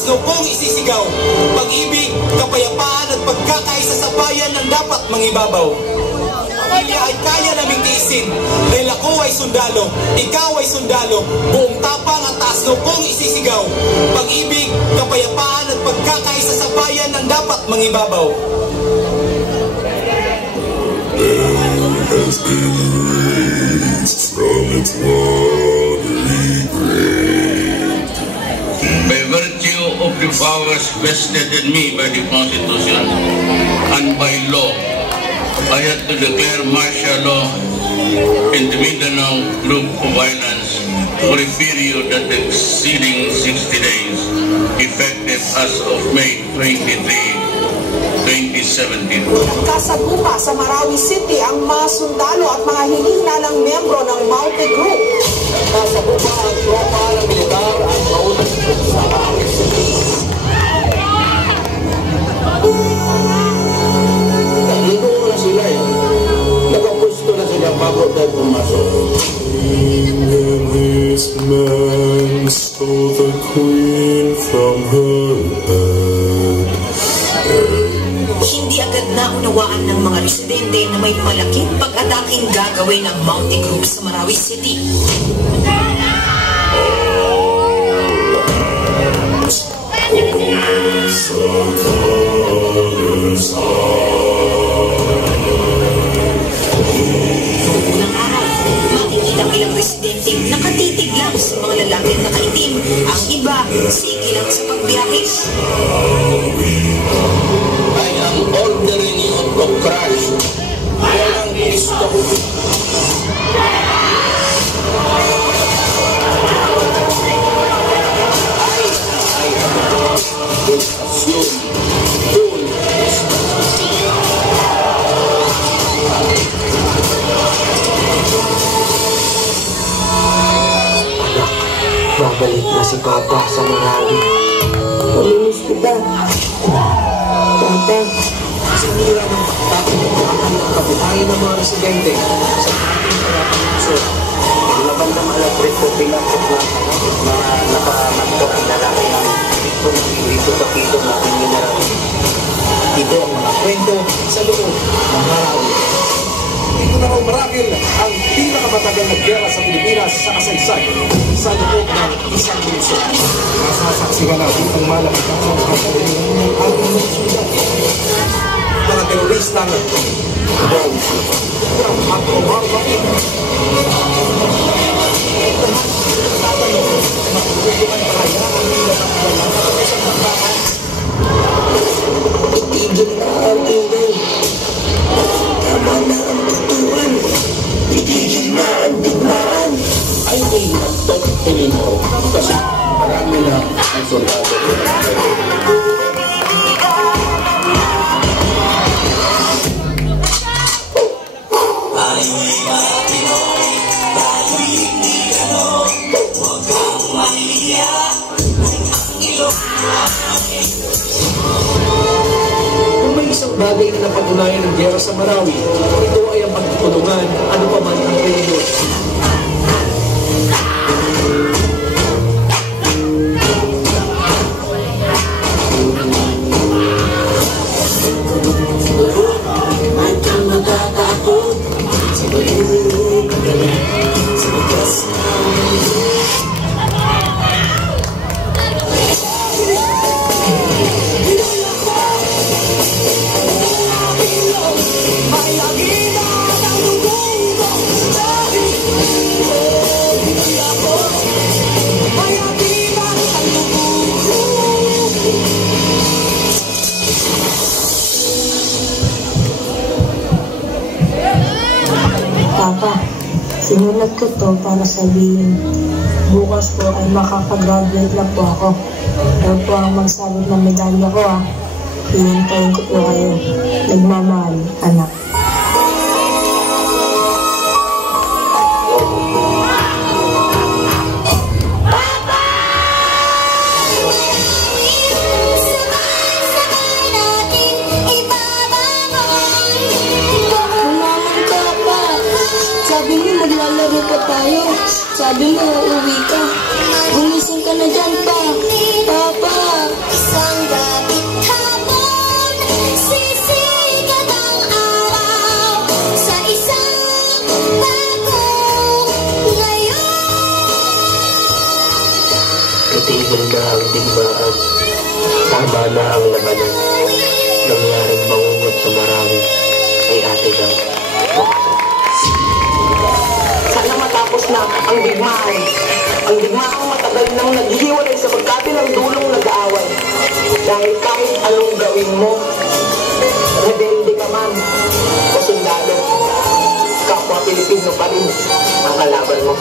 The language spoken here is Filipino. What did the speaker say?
taas lupong isisigaw. Pag-ibig, kapayapaan at pagkakaisa sa bayan ang dapat mangibabaw. Pamilya ay kaya naming tiisin, dahil ako ay sundalo, ikaw ay sundalo, buong tapang at taas lupong isisigaw. Pag-ibig, kapayapaan at pagkakaisa sa bayan ang dapat mangibabaw. Has been raised from its watery grave. By virtue of the powers vested in me by the Constitution and by law, I have to declare martial law in the Mindanao Group of Islands for a period that exceeding 60 days, effective as of May 23, 2017. Kasagupa sa Marawi City ang mga sundalo at mga hinihina ng membro ng multi-group. Kasagupa ang tropa ng militar at maunang sa Marawi City. Naligo na sila eh. Nakapusto na sila bago tayo pumasok. This man stole the queen from her bed. Hindi agad naunawaan ng mga residente na may malaking pag-ataking gagawin ng multi-group sa Marawi City. Unang araw, makikita ang ilang residente nakatitig lang sa mga lalaki na nakaitim. Ang iba, sige lang sa pagbiyahe. I am ordering you to crash. Walang stop. Babalik na si Papa sa Marawi. Paminis kita. Papa. Sinira ng takot ang kabuhayan ng mga residente sa ating pagkakuso. Laban ng mga preso pinapot na mga nakamanto ang lalaki ng dito ng dito sa pito na Mindanao. Ito ang mga kwento sa loob ng Marawi. Dito na raw marahil ang pinakamatagal na gera sa Pilipinas sa kasaysayan sa loob ng isang minuto. Masasaksihan natin ang malakitang mga kasalukuyan ng ating mga sulat. Mga terorista ng Rose at Omar Bakit. Matulungan pahayaan nila ng kailangan sa isang magbakan. Itigil na ang ingay. Tama na ang batuan. Itigil na ang digmaan. I will not talk anymore kasi marami na ang soldado. Kung may isang bagay na napatunayan ng gera sa Marawi, ito ay ang pagtutulungan ano pa man ang reliyon. Papa, sinulat ko to para sabihin, bukas po ay makakagraduate na po ako. Pero po ang magsabot ng medalya ko hihintayin ko po kayo. Nagmamahal, anak. Sabi mo maglalaro pa tayo. Sabi mo uuwi ka. Gumising ka na dyan pa. Papa. natigil na ang digmaan. Tama na ang labanan. Nangyaring mangungot sa marami ay ate lang. Sana matapos na ang digmaan. Ang digmaang matagal nang naghihiwalay sa pagkabilang dulong nag-aaway. Dahil kahit anong gawin mo, rebelde ka man o sundalo, kapwa Pilipino pa rin ang kalaban mo.